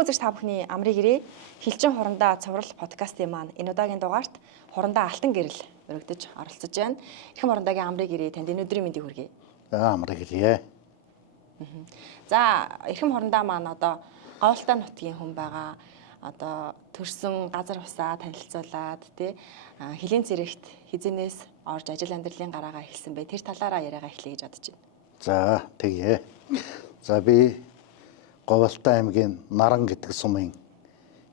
Эрхэм үзэгч та бүхний амрыг ирээ. Хилчин хурандаа цуврал подкастын маань энэ удаагийн дугаарт хурандаа алтан гэрэл өргөдөж оролцож байна. Эрхэм хурандаагийн амрыг ирээ танд энэ өдрийн мэндийг хүргэе. За амрыг ирээ. За эрхэм хурандаа маань одоо Говьлтай нутгийн хүн байгаа. Одоо төрсөн газар усаа танилцуулаад тий хилийн зэрэгт хизэнээс орж ажил амьдралын гараагаа эхэлсэн бай. Тэр талаараа яриагаа эхлэе гэж бодож байна. За тэгье. За би Говьлтай аймгийн Наран гэдэг сумын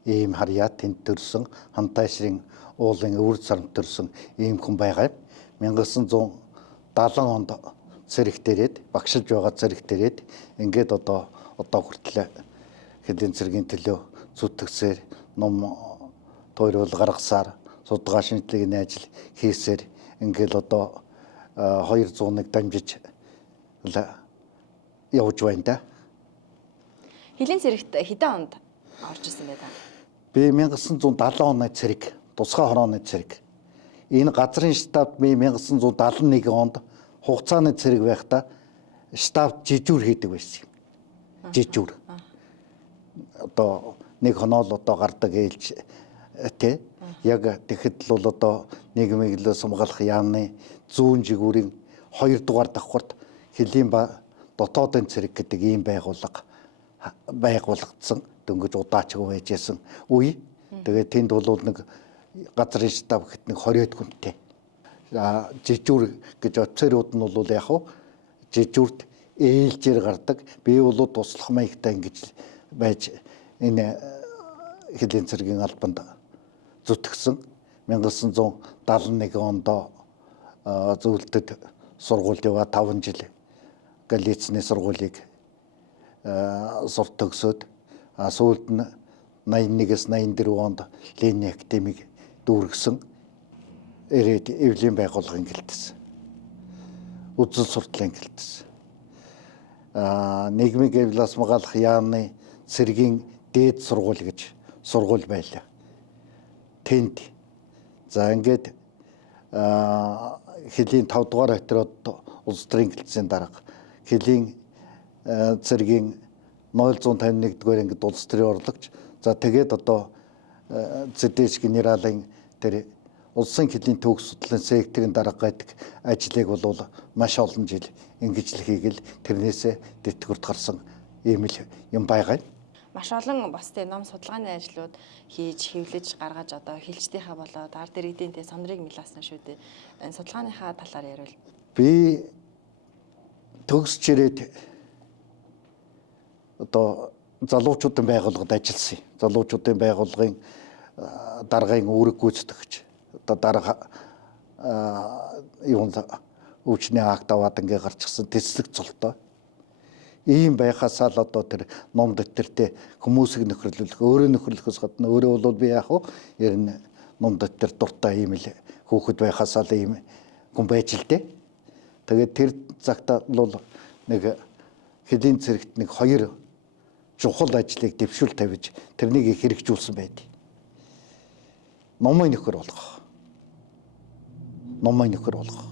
ийм харьяа тэнд төрсөн Хантайшрын уулын өвөр цармт төрсөн ийм хүн байгаа. 1970 онд цэрэгтэрээд багшилж байгаа цэрэгтэрээд ингээд одоо хүртэл хэдийн цэргийн төлөө зүтгэсээр ном тойрол гаргасаар судалгаа шинжилгээний ажил хийсээр ингээд одоо 200-ыг дамжиж явж байна да. Хилийн зэрэгт хэдэн онд орж исэн бэ та? Би 1970 оны цэрэг, тусгай хорооны цэрэг. Энэ газрын штабд би 1971 онд хугацааны цэрэг байхдаа штабд жижүүр хийдэг байсан юм. Жижүүр. Одоо нэг хоноол одоо гардаг ээлж тий. Яг тэгэхэд л бол одоо нийгмийг л сумгалах яамны зүүн жигүүрийн 2 дугаар давхарт Хилийн дотоодын цэрэг гэдэг ийм байгуулагдсан дөнгөж удаачгүй байжсэн үе. Тэгээд тэнд бол нэг газрын штаб гэхэд нэг 20-од хүнтэй. Жижүүр гэж офицерууд нь бол яг хуу жижүүрт ээлжээр гардаг. Би бол туслах маягтай ингэж байж энэ Хилийн цэргийн албанд зүтгэсэн. 1971 онд зөвлөлтөд сургууль яваа 5 жил Галицны сургуулийг сурт төгсөөд сүүлд нь 81-с 84 онд Ленин академиг дүүргэсэн. Ирээд эвлийн байгууллагын гэлтэсэн. Үзэл суртлын гэлтэсэн. Нийгмийн эвлээс хамгаалах яамны цэргийн дээд сургууль гэж сургууль байлаа. Тэнд за ингээд Хилийн 5 дугаар отроод улс төрийн гэлтсийн дарга Хилийн цэргийн 051-р ангид улс төрийн орлогч. За тэгээд одоо ЗДС генералын тэр улсын Хилийн төгс судлалын секторын дарга гэдэг ажлыг бол маш олон жил ингэж л хийгээл тэрнээсээ тэтгэврт гарсан ийм л юм байгаа. Маш олон бас тийм ном судалгааны ажлууд хийж хэвлэж гаргаж одоо хилчдийнхаа болоод ард иргэдийн тийм сонрыг мэлаасан шүү дээ. Энэ судалгааныхаа талаар яриул. Би төгсч ирээд одоо залуучуудын байгууллагад ажилласан. Залуучуудын байгууллагын даргын үүрэг гүйцэтгэгч. Одоо дарга юунд өвчний акт аваад ингээ гарчихсан тэслэг цолтой. Ийм байхасаа л одоо тэр ном дэвтэртээ хүмүүсийг нөхөрлөх, өөрөө нөхөрлөхөөс гадна өөрөө бол би яг ер нь ном дэвтэр дуртай ийм л хүүхэд байхасаа л ийм хүн байж л дээ. Тэгээд тэр цагта бол нэг Хилийн цэрэгт нэг 2 чухал ажлыг дэвшүүл тавьж тэрнийг их хэрэгжүүлсэн байдаг. Номын нөхөр болгох. Номын нөхөр болгох.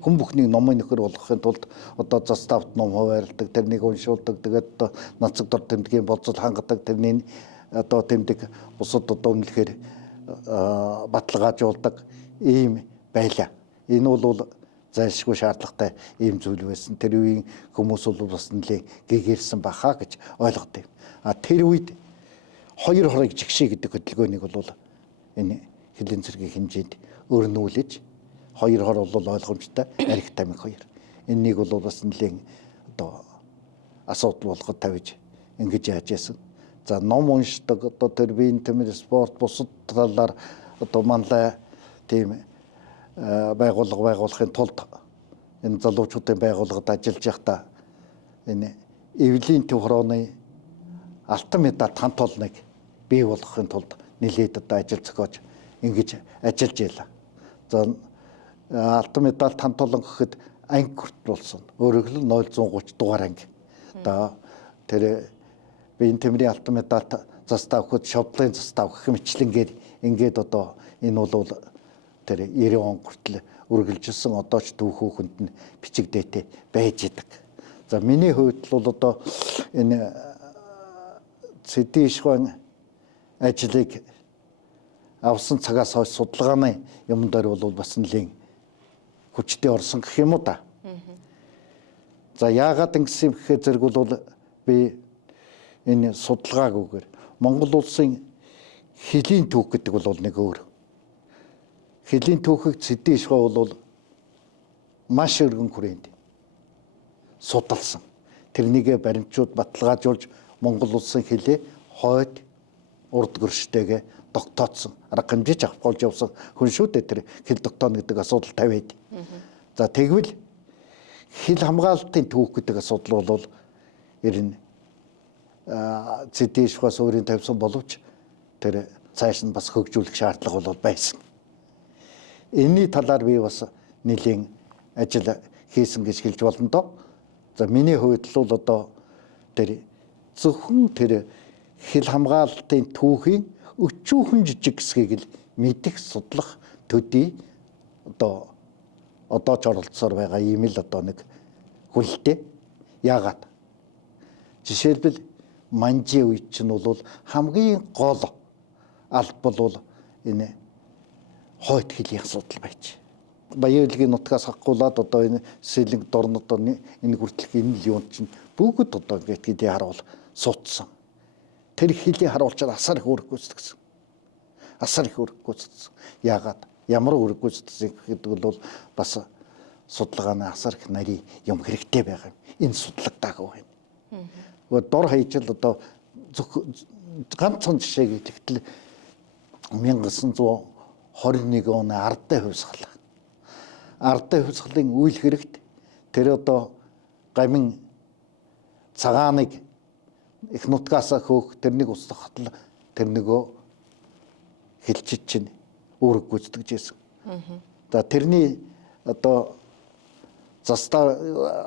Хүн бүхнийг номын нөхөр болгохын тулд одоо заставт ном хуваарлдаг, тэрнийг уншуулдаг, тэгээд одоо нацаг дор тэмдгийн болцол хангадаг, тэрний одоо тэмдэг бусад одоо үнэлэхээр баталгаажуулдаг ийм байлаа. Энэ бол зайлшгүй шаардлагатай ийм зүйл байсан. Тэр үеийн хүмүүс бол бас нэлээд гэгэрсэн баха гэж ойлгодог. Тэр үед 2 хорыг жигшээ гэдэг хөдөлгөөнийг бол энэ Хилийн цэргийн хэмжээнд өрнүүлж 2 хор бол ойлгомжтой арх тамиг 2. Энэнийг бол бас нэлээд одоо асуудал болгоод тавьж ингэж яаж яасан. За ном уншдаг одоо тэр биеийн тэмэр спорт бусад талаар одоо манлай тийм байгууллагын тулд энэ залуучуудын байгууллагад ажиллаж байхдаа энэ эвлийн төв хорооны алтан медаль хамт олныг бий болгохын тулд нэлээд одоо ажил зохиож ингэж ажиллаж ялаа. За алтан медаль хамт олон гэхэд анги хүртүүлсэн. Өөрөөр хэлбэл 030 дугаар анги. Одоо тэр биеийн тэмрийн алтан медаль застав гэхэд шавдлын застав гэх мэтлэнгээр ингээд одоо энэ бол тэр 90 он хүртэл үргэлжилсэн одоо ч түүх хүүхэнд нь бичиг дээтэй байж идэг. За миний хувьд бол одоо энэ Цэдийн иш ухаан ажлыг авсан цагаас хойш судалгааны юм дээр бол бас нэлийн хүчтэй орсон гэх юм уу та. За яагаад ингэсэн юм гэхээр зэрэг бол би энэ судалгаагүйгээр Монгол улсын хөлийн түүх гэдэг бол нэг өөр. Хөлийн түүхийг Цэдийн иш ухаан бол маш өргөн хүрээнд судалсан. Тэрнийгээ баримтжууд баталгаажуулж Монгол улсын хөлөө хойд урд гөрштэйгээ тогтооцсон. Арга хэмжээч авах болж явсан хүн шүү дээ тэр хэл тогтооно гэдэг асуудал тавиад. За тэгвэл хэл хамгаалтын түүх гэдэг асуудал бол ер нь Цэдийн иш ухаас өөрийн тавьсан боловч тэр цааш нь бас хөгжүүлэх шаардлага бол байсан. Энэний талаар би бас нэлийн ажил хийсэн гэж хэлж болно доо. За миний хувьд л одоо тэр зөвхөн тэр хэл хамгаалтын түүхийн өчүүхэн жижиг хэсгийг л мэдэх судлах төдий одоо ч оролцсоор байгаа юм л одоо нэг хүлтэй. Яагаад? Жишээлбэл Манжи үед чинь бол хамгийн гол алба бол энэ хойд хэлний асуудал байж. Баян хэлгийн нутгаас хахгуулаад одоо энэ сэлэнг дорнод энэ хүртэлх энэ юунд чинь бүгд одоо ингээд хэдий харуул суудсан. Тэр хэлийг харуулчаад асар их үүрэг гүйцэтгсэн. Асар их үүрэг гүйцэтгсэн. Яагаад? Ямар үүрэг гүйцэтгсэн гэдэг бол бас судалгааны асар их нарийн юм хэрэгтэй байгаа юм. Энэ судалгаагүй байна. Дор хаяжл одоо ганцхан жишээг хэлэхдээ 1921 оны ардын хувьсгал. Ардын хувьсгалын үйл хэрэгт тэр одоо гамин цагааныг их нутгаасаа хөөх тэрнийг устгах тэр нөгөө хэлчид чинь үүрэг гүйцэтгэж байсан. За тэрний одоо заста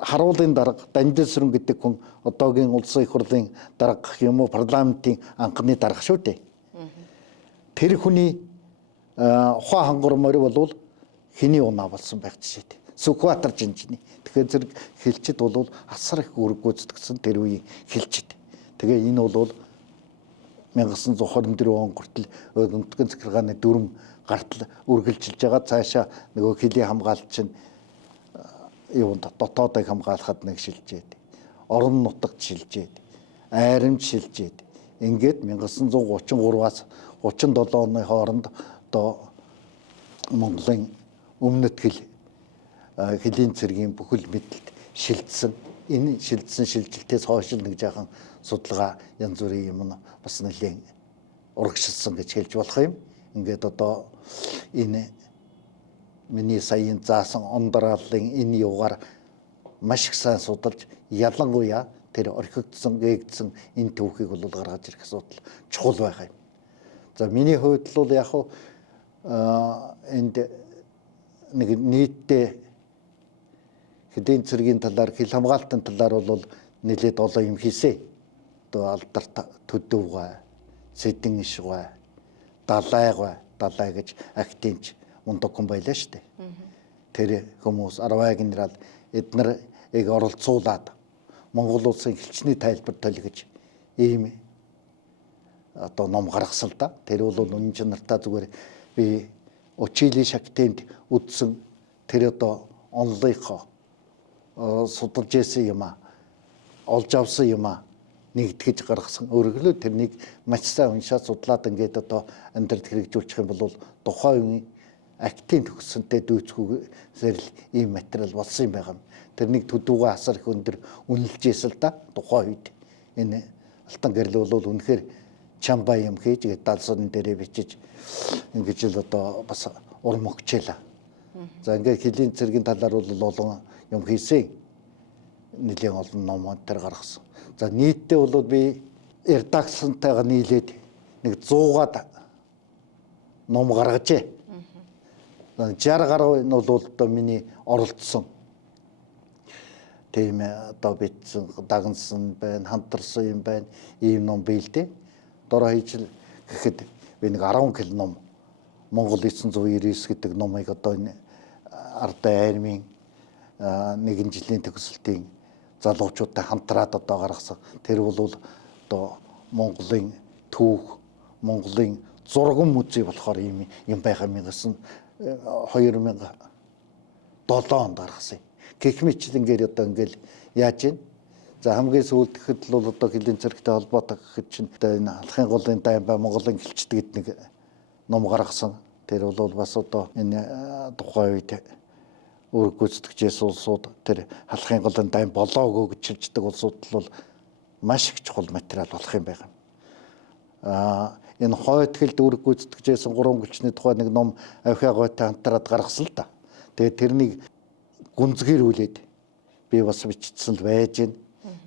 харуулын дарга Данжилсрын гэдэг хүн одоогийн улсын их хурлын дарга гэх юм уу парламентын анхны дарга шүү дээ. Тэр хүний ухаан хангар морь бол хэний унаа болсон байх жишээ. Сүхбаатар жинжний. Тэгэхээр зэрэг хэлчид бол асар их үүрэг гүйцэтгэсэн тэр үеийн хэлчид. Тэгээ энэ бол 1924 он хүртэл Нутгийн захиргааны дүрм гартал үргэлжилж байгаа. Цаашаа нөгөө хөлийн хамгаалт чинь юунд дотоодыг хамгаалахад нэг шилжээд, орон нутагт шилжээд, айрамж шилжээд. Ингээд 1933-аас 37 оны хооронд одоо Монголын өмнөд хөлийн цэргийн бүхэл мэдэлд шилжсэн. Энэ шилжсэн шилжилтээс хойш нэг жаахан судалгаа янз бүрийн юм бас нэлийн урагшилсан гэж хэлж болох юм. Ингээд одоо энэ миний саяын заасан ондарааллын энэ юугаар маш их сайн судалж ялангуяа тэр орхигдсон, гээгдсэн энэ түүхийг бол гаргаж ирэх асуудал чухал байгаа юм. За миний хувьд бол яг хуу энд нэг нийтдээ хэдийн цэргийн талаар, хэл хамгаалтын талаар бол нэлээд олон юм хийсэн. Одоо Алдарт Төдөв, Цэдийн иш ухаан, Далай гэж актинч мундаг хүн байлаа шүү дээ. Тэр хүмүүс Арвай генерал эднэрийг оролцуулаад Монгол улсын хэлчний тайлбар толгиж ийм одоо ном гаргасан л да. Тэр бол үнэн чанартай зүгээр би Учили шагтынд үдсэн тэр одоо онлынхоо судалж ийсэн юм олж авсан юм нэгтгэж гаргасан. Өөрөглөө тэрнийг маш сайн уншаад судлаад ингээд одоо амьдралд хэрэгжүүлчих юм бол тухайн үеийн актийн төгссөнтэй дүүцгүүсээр л ийм материал болсон юм байгаа. Тэрнийг төдүүгээ асар их өндөр үнэлж ийсэн л да. Тухайн үед энэ Алтан гэрэл бол үнэхээр чамбаа юм хийж гээд далсны дээрээ бичиж ингэж л одоо бас урам өгчээлээ. За ингээд хөлийн цэргийн талаар бол олон юм хийсэн. Нэлийн олон номууд тэр гаргасан. За нийтдээ бол би редакцентайгаа нийлээд нэг 100-аад ном гаргажээ. 60 гаруй нь бол одоо миний оролцсон. Тийм одоо бичсэн, дагнсан байна, хамтарсан юм байна. Ийм ном бийлдэ. Дор хаяжл гэхэд би нэг 10 кг ном Монгол 999 гэдэг номыг одоо энэ Ардын армийн нэгэн жилийн төгсөлтийн залуучуудтай хамтраад одоо гаргасан. Тэр бол одоо Монголын түүх, Монголын зурган музей болохоор юм байх юм гэсэн 2007 онд гаргасан. Гэх мэтлэнгээр одоо ингээл яаж вэ? За хамгийн сүүлд гэхэд л одоо хилийн цэрэгтэй холбоотой гэхэд чинь энэ алхын голын дайм ба Монголын гэлчтэд нэг ном гаргасан. Тэр бол бас одоо энэ тухайн үед үүрэг гүйцэтгэгчээс улсууд тэр алхын голын дайм болоогүй гэж хэлждэг улсууд бол маш их чухал материал болох юм байна. Энэ хойдхэлд үүрэг гүйцэтгэгчээс 3 гүлчний тухай нэг ном авхиа гойтой хамтраад гаргасан л да. Тэгээд тэрнийг гүнзгийрүүлээд би бас бичсэн л байж байна.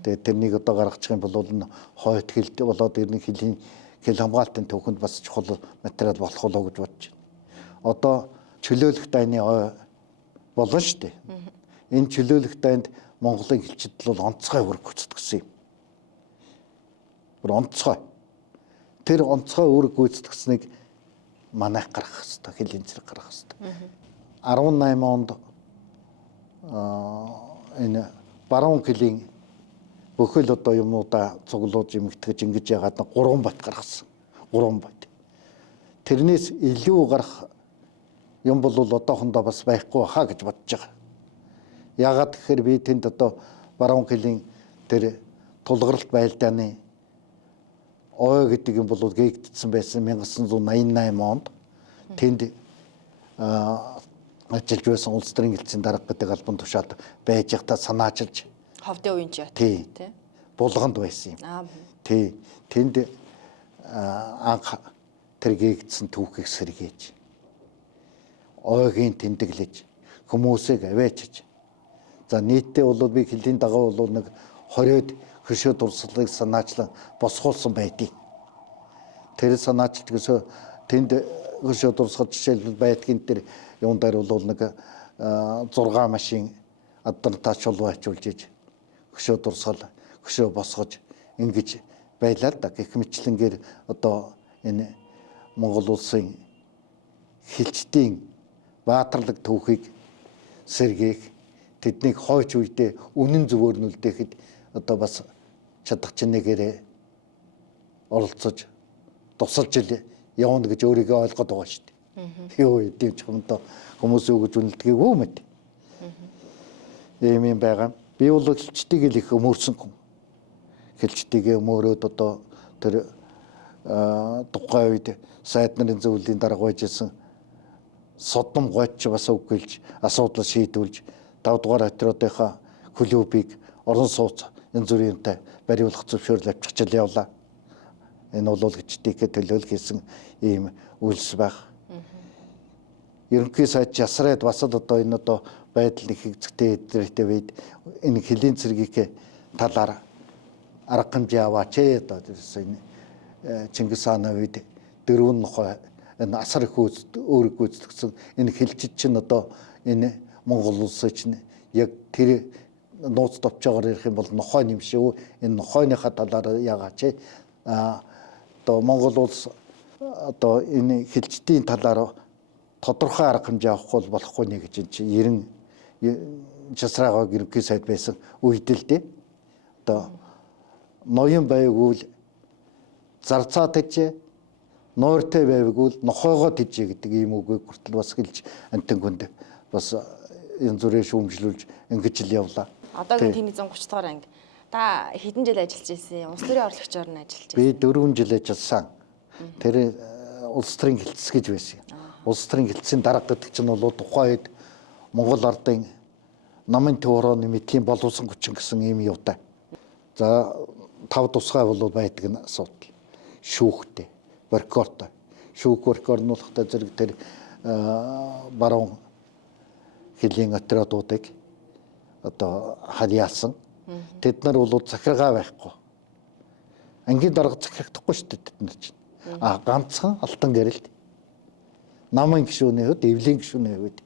Тэгээд тэрнийг одоо гаргачих юм бол энэ хойдхэлд болоод ирнэ хэл хамгаалтын төвхөнд бас чухал материал болох болоо гэж бодож байна. Одоо чөлөөлөх дайны ой болно шүү дээ. Энэ чөлөөлөх дайнд Монголын хэлчихэд бол онцгой үүрэг гүйцэтгсэн юм. Онцгой. Тэр онцгой үүрэг гүйцэтгсэнийг манайх гаргах хэрэгтэй, хэлийн зэрэг гаргах хэрэгтэй. 18 онд энэ баруун хэлийн бүхэл одоо юмудаа цуглуулж эмгтгэж ингэж яагаад 3 бат гаргасан. 3 бат. Тэрнээс илүү гарах юм бол одоохондоо бас байхгүй хаа гэж бодож байгаа. Яагаад гэхээр би тэнд одоо баруун хэлийн тэр тулгаралт байлдааны ой гэдэг юм бол гээгдсэн байсан 1988 онд тэнд ажиллаж байсан улс төрийн элчийн дарга гэдэг албан тушаалд байж байхдаа санаачилж ховдын үеийн ч тий булганд байсан юм. Тий тэнд анх тэр гээгдсэн түүхийг сэргээж ойгийн тэмдэглэж хүмүүсийг аваачиж за нийтдээ бол би хэлийн дагуу бол нэг 20-од хөшөө дурсгалыг санаачлан босгуулсан байдгийг. Тэр санаачилт гэсэн тэнд хөшөө дурсгал жишээлбэл байдгийн тэр юун дээр бол нэг 6 машин аддартаа чулуучулж иж хөшөө дурсгал хөшөө босгож ингэж байлаа да. Гэх мэтлэнгээр одоо энэ Монгол улсын хэлчдийн баатарлаг түүхийг сэргээх тэднийг хойч үедээ үнэн зөвөөр нь үлдээхэд одоо бас чадах чинээгээр оролцож тусалж явна гэж өөрийгөө ойлгоод байгаа шүү дээ. Юу гэдэм ч юм доо хүмүүс юу гэж үнэлдэг үү мэд. Ийм юм байгаа. Би бол хэлчдгийг л их өмөрсөн хүн. Хэлчдгийг өмөрөөд одоо тэр тухайн үед сайд нарын зөвлөлийн дарга байжсэн содом гойч бас өгүүлж асуудал шийдвүүлж 5 дугаар отруудынхаа клубыг орон сууц энэ зүрийнтэй бариулах зөвшөөрөл авчихчил явлаа. Энэ бол гिचдийхээ төлөөлөл хийсэн ийм үйлс байх. Ерөнхий сайд жасраад бас л одоо энэ одоо байдал их хэцэгтэй эдрэхтэй үед энэ хэлийн цэргийн талаар арга хэмжээ аваач одоо энэ Чингис хааны үед дөрвөн нохой энэ асар их өөрөг гүйцэтгсэн энэ хэлчид чинь одоо энэ Монгол улсын чинь яг тэр нууц товчоогоор ярих юм бол нохой юм шүү. Энэ нохойныхаа талаар яагаач одоо Монгол улс одоо энэ хэлчдийн талаар тодорхой арга хэмжээ авахгүй болохгүй нэ гэж чинь 90 жасраагаа ерөнхий сайд байсан үед л дээ. Одоо ноён байвгүй зарцаа тэжээ нойртой байвгүй нохойгоо тэжээ гэдэг ийм үгийг хүртэл бас хэлж антин хүнд бас энэ зүрээ шүүмжлүүлж ингэж л явлаа. Одоогийн тэний 130 дугаар анги. Та хэдэн жил ажиллаж ирсэн? Улс төрийн орлогчоор нь ажиллаж ирсэн. Би 4 жил ажилласан. Тэр улс төрийн хэлтс гэж байсан. Улс төрийн хэлтсийн дарга гэдэг чинь бол тухайн үед Монгол ардын намын төвөрөөний мэдлийн боловсон хүчин гэсэн ийм юутай. За 5 тусгай бол байдаг нь асуудал. Шүүхтэй, боркортой. Шүүх боркорнуулахтай зэрэг тэр баруун хэлийн отрядуудыг одоо хальяасан. Тэд нар бол захиргаа байхгүй. Ангийн дарга захирагдахгүй шүү дээ тэд нар чинь. Ганцхан алтан гэрэлт. Намын гишүүний хувьд, эвлийн гишүүний хувьд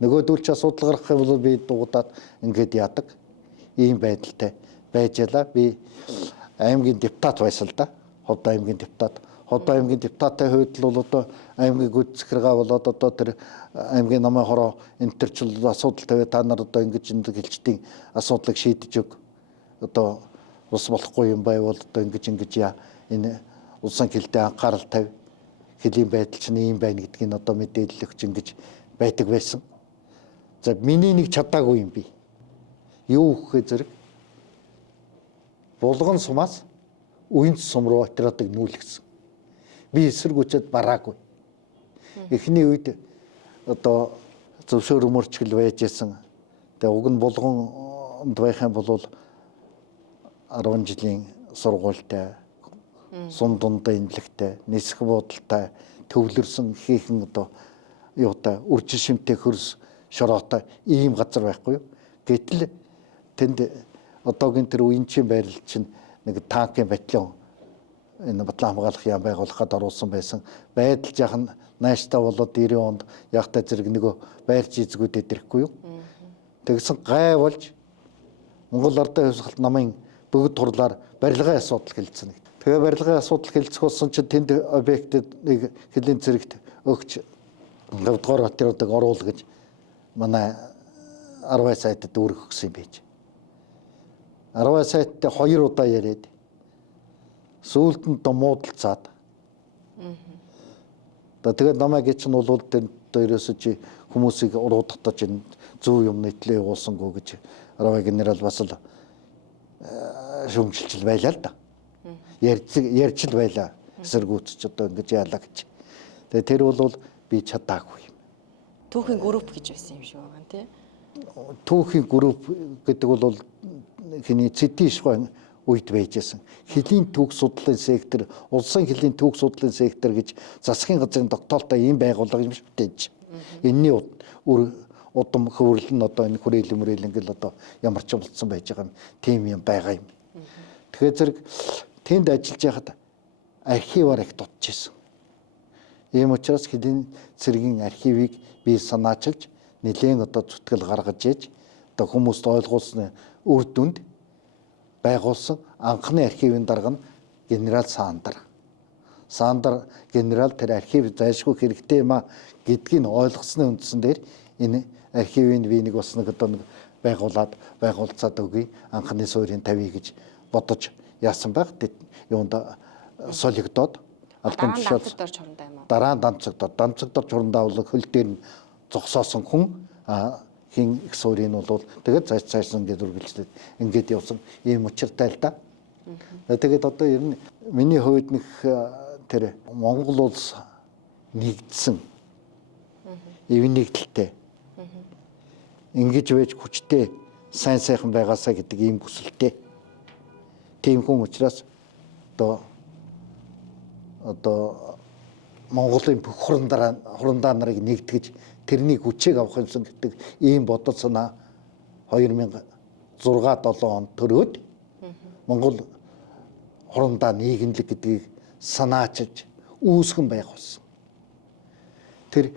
нөгөөдөл ч асуудал гаргах юм бол би дуудаад ингээд яадаг. Ийм байдалтай байж ялаа. Би аймгийн депутат байсан л да. Ховд аймгийн депутат. Ховд аймгийн депутатын хувьд л бол одоо аймгийн гүйцэтгэх захиргаа болоод одоо тэр аймгийн намын хороо энэ төр ч асуудал тавиад та нар одоо ингэж энэ хэлчдийн асуудлыг шийдэж өг. Одоо ус болохгүй юм байвал одоо ингэж яа энэ улсын хэлдэ анхаарал тавь, хэлийн байдал чинь ийм байна гэдгийг одоо мэдээлэл өгч ингэж байдаг байсан. За миний нэг чадаагүй юм би. Юу гэхээр зэрэг булган сумаас үенц сум руу отрядыг нүүлгсэн. Би эсэргүүцэд бараагүй. Эхний үед одоо зөвшөөр өмөрчгөл байж исэн. Тэгээ уг нь булганд байх юм бол 10 жилийн сургуультай, сум дундаа имлэгтэй, нисэх буудалтай, төвлөрсөн хийхэн одоо юутай үржил шимтэй хөрс шороотой ийм газар байхгүй юу. Гэтэл тэнд одоогийн тэр үеийн байрал чинь нэг танкын батальон энэ батлан хамгаалах яам байгуулахад оруулсан байсан. Байдал жаахан нааштай болоод 90 онд ягтай зэрэг нөгөө байр чийзгүүдэд ирэхгүй юу. Тэгсэн гай болж Монгол Ардын хувьсгалт намын бүгд турлаар барилгын асуудал хэлсэн. Тэгээ барилгын асуудал хэлцэх болсон чинь тэнд объектэд нэг хэлийн зэрэгт өгч 5-р отрядыг оруул гэж манай 10 сайтад үүрэг өгсөн юм байж. 10 сайттай 2 удаа яриад сүүлд нь муудалцаад. Тэгээд намайг чинь бол ерөөсөө чи хүмүүсийг уруудахтаж энэ зөв юм нэтлээ явуулсангүй гэж 10 генерал бас л шүмжилчл байлаа л да. Ярьж л байлаа. Эсэргүүцч одоо ингэж яалаа гэж. Тэгээ тэр бол би чадаагүй юм. Түүхийн групп гэж байсан юм шиг байгаа тийм. Түүхийн групп гэдэг бол хиний цэтишгой үед байжсэн. Хэлийн түүх судлалын сектор, улсын хэлийн түүх судлалын сектор гэж засгийн газрын тогтоолтой ийм байгууллага юм шүү дээ. Энэний удам хөвөрлөл нь одоо энэ хүрээлэн ингээл одоо ямар ч болцсон байж байгаа юм. Тийм юм байгаа юм. Тэгэхээр зэрэг тэнд ажиллаж байхад архиваар их дутчихсан. Ийм учраас хэлийн цэргийн архивыг би санаачилж нэлээд одоо зүтгэл гаргаж ээж одоо хүмүүст ойлгуулсны үр дүнд байгуулсан анхны архивын дарга нь генерал Сандар. Сандар генерал тэр архив зайлшгүй хэрэгтэй юм а гэдгийг ойлгосны үндсэн дээр энэ архивын би нэг бас нэг одоо нэг байгуулцаад өгье анхны суурийн тавья гэж бодож яасан байх. Юунд солигдоод албан тушаал дараа нь данцагдор чурандаа бол хөл дээр нь зогсоосон хүн хин их суурийн бол тэгээд цаашсан гэж үргэлжлээд ингээд явсан ийм учиртай л да. Тэгээд одоо ер нь миний хувьд нэг тэр Монгол улс нэгдсэн эв нэгдэлтэй ингэж байж хүчтэй сайн сайхан байгаасаа гэдэг ийм хүсэлтэй. Тийм хүн учраас одоо Монголын бүх хурандаа нарыг нэгтгэж тэрний хүчийг авах юмсан гэдэг ийм бодол санаа 2006-7 онд төрөөд Монгол хурандаа нийгэмлэг гэдгийг санаачилж үүсгэн байх болсон. Тэр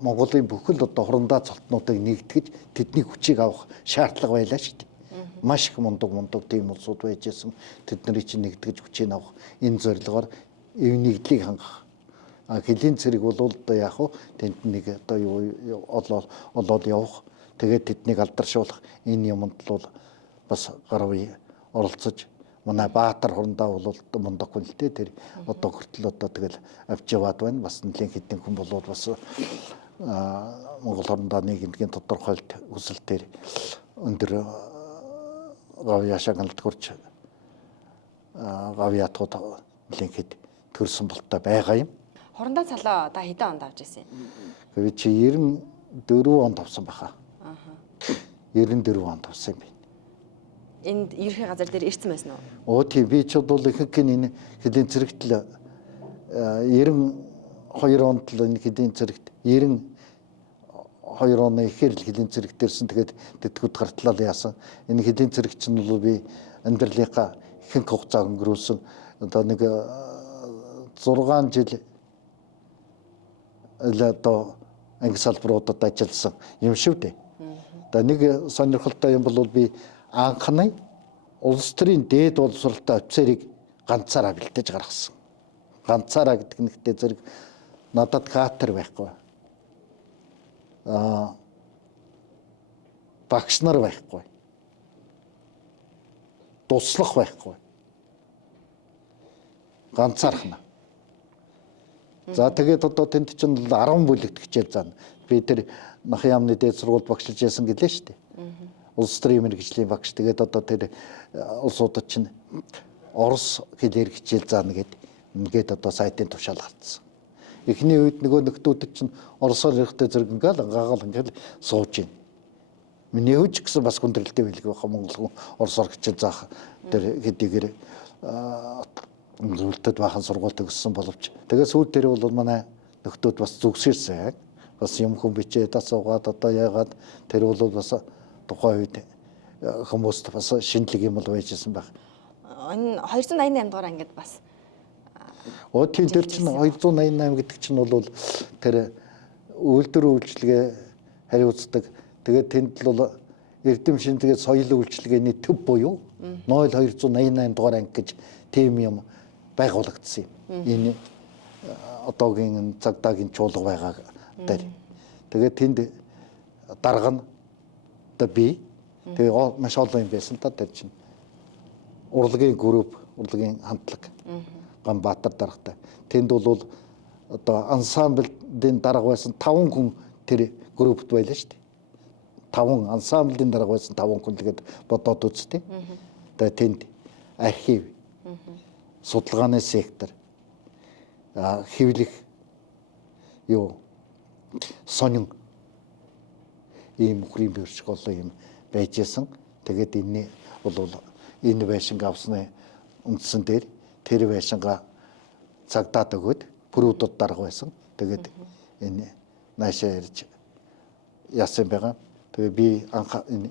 Монголын бүхэл одоо хурандаа цолтнуудыг нэгтгэж тэдний хүчийг авах шаардлага байлаа шүү дээ. Маш их мундаг тийм улсууд байж исэн. Тэдний чинь нэгтгэж хүчийг авах энэ зорилгоор эв нэгдлийг хангах. Хэлийн цэрэг бол одоо яах вэ? Тэнд нэг одоо юу олоод явах. Тэгээд тэднийг алдаршуулах энэ юмд бол бас гарвь оролцож манай Баатар хурандаа бол мундаг хүн л дээ. Тэр одоо хүртэл одоо тэгэл авч яваад байна. Бас нэлийн хэдэн хүн болоод бас Монгол хурандаа нийгэмдгийн тодорхойлт хүсэл дээр өндөр гавья шагалт хүрч гавья тод нэлийн хэд төрсөн болтой байгаа юм. Хурандаа цалаа та хэдэн онд авч ирсэн юм? Гэвч чи 94 онд авсан баха. 94 онд авсан юм байна. Энд ерхий газар дээр ирсэн байсан уу? Оо тийм би ч бол ихэнх нь энэ хэдийн цэрэгтэл 92 онд л энэ хэдийн цэрэгт 92 оны ихэр л хэдийн цэрэгт ирсэн. Тэгээд тэтгэвд гартлал яасан. Энэ хэдийн цэрэг чинь бол би амьдралынхаа ихэнх хугацаа өнгөрүүлсэн. Одоо нэг 6 жил одоо анги салбаруудад ажилласан юм шүү дээ. Одоо нэг сонирхолтой юм бол би анхны улс төрийн дээд боловсролтой офицерыг ганцаараа бэлдэж гаргасан. Ганцаараа гэдэг нэгтээ зэрэг надад катер байхгүй. Багш нар байхгүй. Туслах байхгүй. ганцаархна. За тэгээд одоо тэнд чинь 10 бүлэгт хичээл заана. Би тэр Нахын яамны дээд сургууль багшлж яасан гэлээ шүү дээ. Улс төрийн мэргэжлийн багш. Тэгээд одоо тэр улсуудад чинь орос хэлээр хичээл заана ингээд одоо сайтын тушаал гарцсан. Эхний үед нөгөө нөхдүүдэд чинь оросоор ирэхтэй зэрэг ингээл сууж ийн. Миний хүч гэсэн бас хүндрэлтэй байлгүй баха монгол хүн оросоор хичээл заах тэр хэдийгээр зөвлөлтөд бахан сургууль төгссөн боловч тэгээ сүүл дээр бол манай нөхдүүд бас зүгсэрсэн. Бас юм хүн бичээд асуугаад одоо яагаад тэр бол бас тухайн үед хүмүүст бас шинэлэг юм бол байжсэн баг. Энэ 288 дугаар ангид бас тийм тэр чинь 288 гэдэг чинь бол тэр үйлдвэр үйлчилгээ хариуцдаг. Тэгээд тэнд л бол эрдэм шинжилгээ соёлын үйлчилгээний төв буюу 0288 дугаар анги гэж тийм юм байгуулагдсан юм. Энэ одоогийн цагдаагийн чуулга байгаа дээр. Тэгээд тэнд дарга нь одоо би тэгээ маш олон юм байсан та тэр чинь урлагийн групп, урлагийн хамтлаг Ганбаатар даргатай. Тэнд бол одоо ансамблын дарга байсан 5 хүн тэр группт байлаа шүү дээ. 5 ансамблын дарга байсан 5 хүн тэгээд бодоод үзтээ. Тэгээд тэнд архив, судалгааны сектор, хэвлэх сонин ийм өхрийн бэршиг олон юм байжсэн. Тэгээд энэ бол энэ байшинг авсны үндсэн дээр тэр байшингаа цагдаад өгөөд бүрүүдд дарга байсан. Тэгээд энэ наашаа ирж яасан байгаа. Тэгээ би анх энэ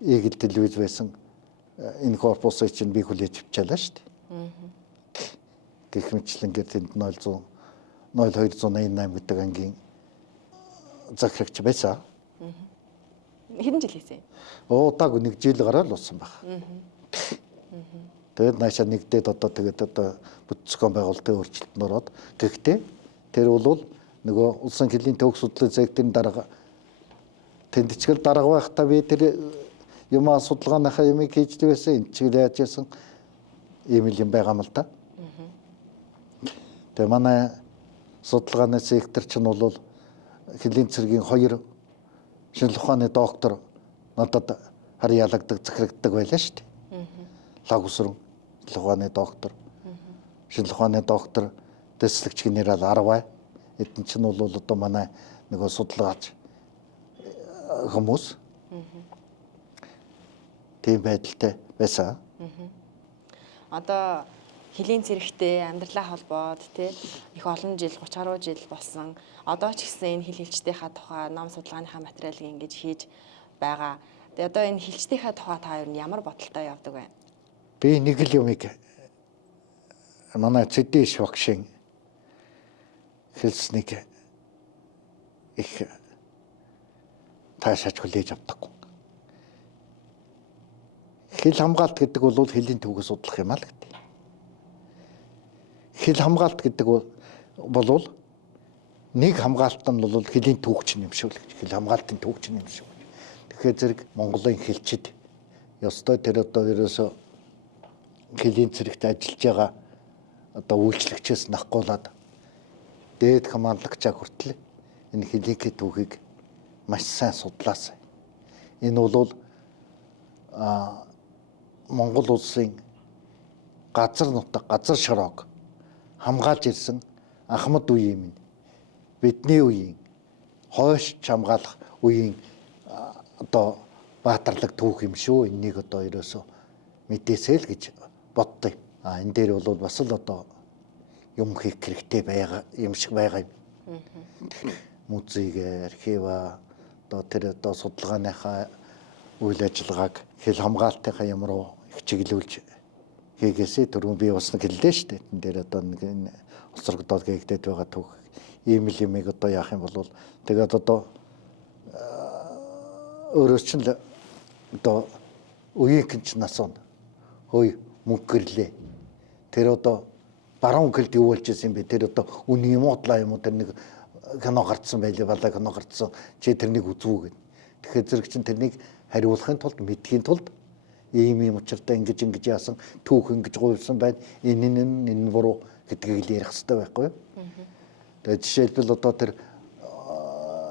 Eagle телевиз байсан энэ корпусыг чинь би хүлээж авчаалаа шүү дээ. Гэх мэтлэнгээр тэнд 0288 гэдэг ангийн захирагч байсан. Хэдэн жил хийсэн? Удааг 1 жил гараад болсон баг. Тэгээд наашаа нэгдээд одоо бүтцгэн байгуулалтын өөрчлөлтөнд ороод гэхдээ тэр бол нөгөө улсын хилийн төвх судлалын секторын дарга тэмдэгчл дарга байхдаа би тэр юм судалгааныхаа юмыг хийж байсан энэ чигээр яаж яасан ийм юм байгаа юм л да. Тэгээ манай судалгааны сектор чинь бол хилийн цэргийн 2 шинжлэх ухааны доктор надад харьяалагддаг захирагддаг байлаа шүү дээ. Лагусрын шинжлэх ухааны доктор, шинжлэх ухааны доктор, дэслэгч генерал Арвай эдэн чинь бол одоо манай нөгөө судалгаач хүмүүс. Тийм байдалтай байсан. Одоо хилийн цэрэгтэй амьдралаа холбоод их олон жил 30 гаруй жил болсон. Одоо ч гэсэн энэ хил хэлчдийнхаа тухай ном судалгааныхаа материалыг ингэж хийж байгаа. Тэгээ одоо энэ хэлчдийнхаа тухай та юу ямар бодолтой явдаг вэ? Би нэг л юмыг манай цэдэж багшийн хэлснийг их таашааж хүлээж авдаггүй. Хил хамгаалт гэдэг бол хилийн төвгөө судлах юм аа л гэдэг. Хил хамгаалт гэдэг бол нэг хамгаалт нь бол хилийн төвөгч юм шүү л гэж. Хил хамгаалтын төвөгч юм шүү. Тэгэхээр зэрэг Монголын хэлчид ёстой тэр одоо ерөөсө хилийн цэрэгт ажиллаж байгаа одоо үйлчлэгчээс нахгуулаад дээд хамгааллагчаа хүртэл энэ хилийн төвхийг маш сайн судлаасан. Энэ бол Монгол улсын газар нутаг, газар шороог хамгаалж ирсэн Ахмад үеийн бидний үеийн хойш хамгаалах үеийн одоо баатарлаг түүх юм шүү. Энийг одоо ерөөсөө мэдээсэй л гэж боддоо. Энэ дээр бол бас л одоо юм хийх хэрэгтэй байгаа юм шиг байгаа юм. Музейг, архива одоо тэр одоо судалгааныхаа үйл ажиллагааг хил хамгаалтынхаа юм руу их чиглүүлж хийгээсэй түрүүн би бас нэг хэллээ шүү дээ. Тэн дээр одоо нэг энэ уцрагдаад гээгдээд байгаа түүх ийм л юмыг одоо яах юм бол тэгээд одоо өөрөөс чинь л одоо үеийнхэн ч насуун хөөе мөнгө гэрлээ. Тэр одоо баруун гэлд юу болж ирсэн бэ? Тэр одоо үний юм удлаа юм уу? Тэр нэг кино гарцсан байлээ, балаа кино гарцсан. Чи тэрнийг үзв үү гэв. Тэгэхээр зэрэг чинь тэрнийг хариулахын тулд, мэдхийн тулд ийм учиртай ингэж яасан түүх ингэж гуйсан байна. Энэ нь буруу гэдгийг л ярих хэрэгтэй байхгүй юу? Тэгээд жишээлбэл одоо тэр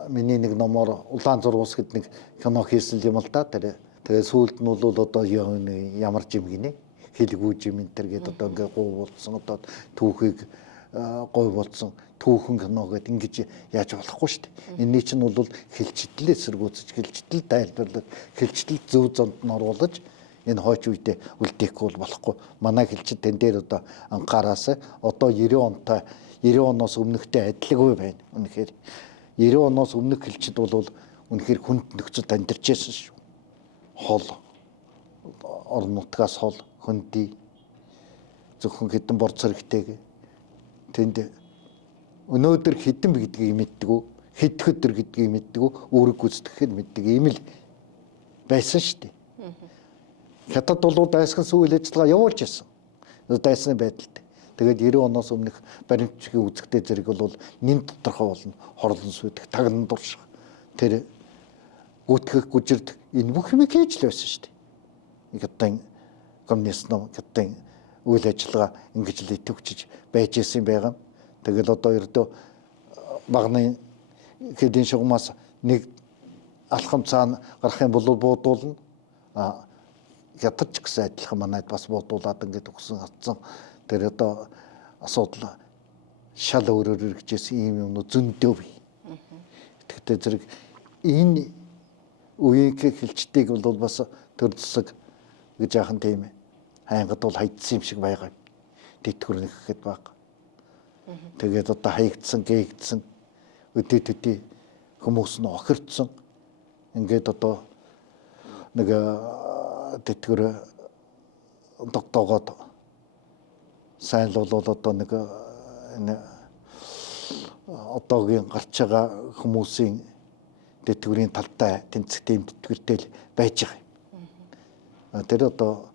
миний нэг номоор Улаан зургуус гэдэг нэг кино хийсэн юм л да. Тэгээд сүүлд нь бол одоо ямар жим гинэ хэлгүй жим энэ төр гэдэг одоо ингээ гуйвуулсан одоо түүхийг гуйвуулсан түүхэн кино гэдэг ингэж яаж болохгүй шүү дээ. Энийн чинь бол хэлчитлээ эсэргүүцэж хэлчитэл тайлбарлаж хэлчитэл зөв зонд нь оруулаж энэ хойч үедээ үлдээхгүй болохгүй. Манай хэлчид тэн дээр одоо анхаараас одоо 90 оноос өмнөхтэй адилгүй байна. Үнэхээр 90 оноос өмнөх хэлчид бол үнэхээр хүнд нөхцөлд амьдарч байсан шүү. Хол орон нутгаас хол хөндөй зөвхөн хэдэн борц хэрэгтэй тэнд өнөөдөр хэдэн гэдгийг мэддэггүй хэд өдөр гэдгийг мэддэггүй үүрэг гүйцэтгэхэд мэддэг ийм л байсан шүү дээ. Хятад бол дайсган үйл ажиллагаа явуулж ирсэн. Дайсны байдалтай. Тэгээд 90 оноос өмнөх баримтчгийн үзэгтэй зэрэг бол нин тодорхой болно. Хорлон сүйдэх, тагнан дурших. Тэр гүтгэх, гүжирдэх энэ бүх юм хийж л байсан шүү дээ. Хятадын коммунист ном, хятадын үйл ажиллагаа ингэж л идэвхжиж байж исэн байгаа. Тэгэл одоо ердөө багны хэдийн шугамаас нэг алхам цаана гарахын бол буудуулна. Хятадч гэсэн адилхан манайд бас буудуулаад ингээд өгсөн хатсан. Тэр одоо асуудал шал өөрөөр хэрэгжсэн ийм юмнууд зөндөө бий. Тэгэхдээ зэрэг энэ үеийн хэлчдгийг бол бас төр засаг гэж яахан тийм хайнгад бол хайдсан юм шиг байгаа. Тэтгэр нэхэхэд баг. Тэгээд одоо хаягдсан, гээгдсэн өдөө хүмүүс нь охирдсон. Ингээд одоо нэг тэтгэр догтоогоод сайн л бол одоо нэг энэ одоогийн гарч байгаа хүмүүсийн тэтгэврийн талтай тэнцвэртэй тэтгэвртэй л байж байгаа. Тэр одоо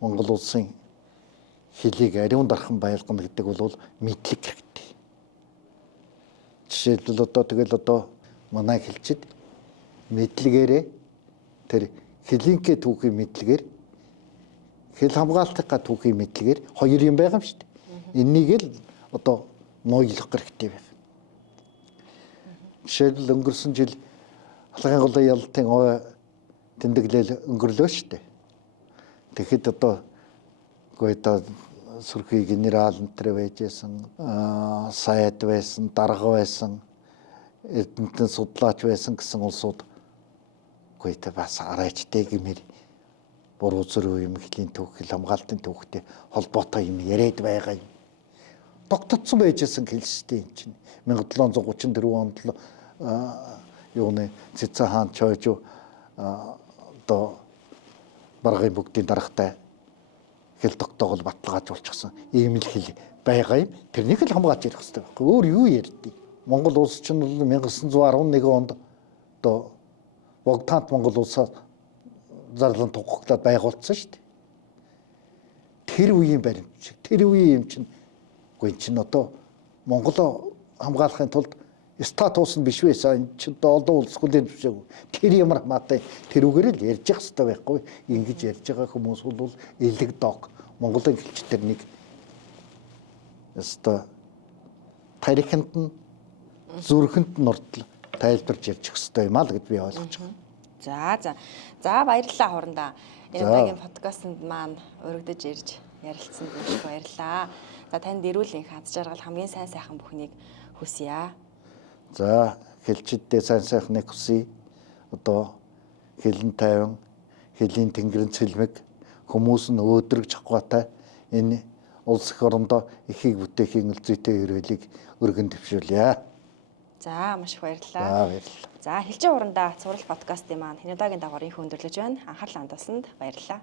Монгол улсын хэлийг ариун дархан байлгана гэдэг бол мэдлэг хэрэгтэй. Жишээлбэл одоо манай хэлчид мэдлэгээрээ тэр хэлинкээ түүхийн мэдлэгээр хэл хамгаалтынхаа түүхийн мэдлэгээр хоёр юм байгаа юм шүү дээ. Энийг л одоо ноёлох хэрэгтэй байна. Жишээлбэл өнгөрсөн жил Халахын голын ялалтын ой тэмдэглэл өнгөрлөө шүү дээ. Тэгэхэд одоо сүрхий генерал нэр байжсэн, сайд байсан, дарга байсан, эрдэмтэн судлаач байсан гэсэн улсууд бас арайчтай гэмээр буруу зөрүү юм хэлийн түүх, хэл хамгаалтын түүхтэй холбоотой юм яриад байгаа юм. Тогтцсон байжсэн хэлстэй юм чинь 1734 онд юуны Цэцэн хаан Чойжу одоо баргын бүгдийн даргатай хэл тогтоогол баталгаажуулчихсан ийм л хэл байгаа юм. Тэрнийг л хамгаалж ярих хэрэгтэй байхгүй. Өөр юу ярьдیں۔ Монгол улс чинь 1911 онд одоо Богдхаант Монгол улсаа зарлан тугахлаад байгуулсан шүү дээ. Тэр үеийн баримт, тэр үеийн юм чинь үгүй чинь одоо Монголоо хамгаалахын тулд статус нь биш байсан. Энд чинь олон улс хүлээн зөвшөөрөв. Тэр ямар хамаатай тэрүүгээр л ярьж явах хэрэгтэй байхгүй. Ингэж ярьж байгаа хүмүүс бол элэг дог. Монголын хэлчдэр нэг өстой тарихынд нь зүрхэнд нь ортол тайлбарж ярьж өгөх хэрэгтэй юм аа л гэж би ойлгож байгаа. За баярлалаа хурандаа. Энэ удаагийн подкастт маань өргөдөж ирж ярилцсан гэж баярлалаа. За танд эрүүл энх аз жаргал хамгийн сайн сайхан бүхнийг хүсье. За хэлчихдээ сайн сайхныг хүсье. Одоо хэлэн тайван, хэлийн тэнгэрэн цэлмэг хүмүүс нь өөдрөг чахгаатай энэ улс их орондоо эхийг бүтээхийн үлзийтэй өрөөлийг өргөн дэвшүүлье. За маш их баярлалаа. За баярлалаа. За хэлжин хурандаа цуврал подкастын маань энэ удаагийн дагавар инх өндөрлөж байна. Анхаарлаа хандуулсанд баярлалаа.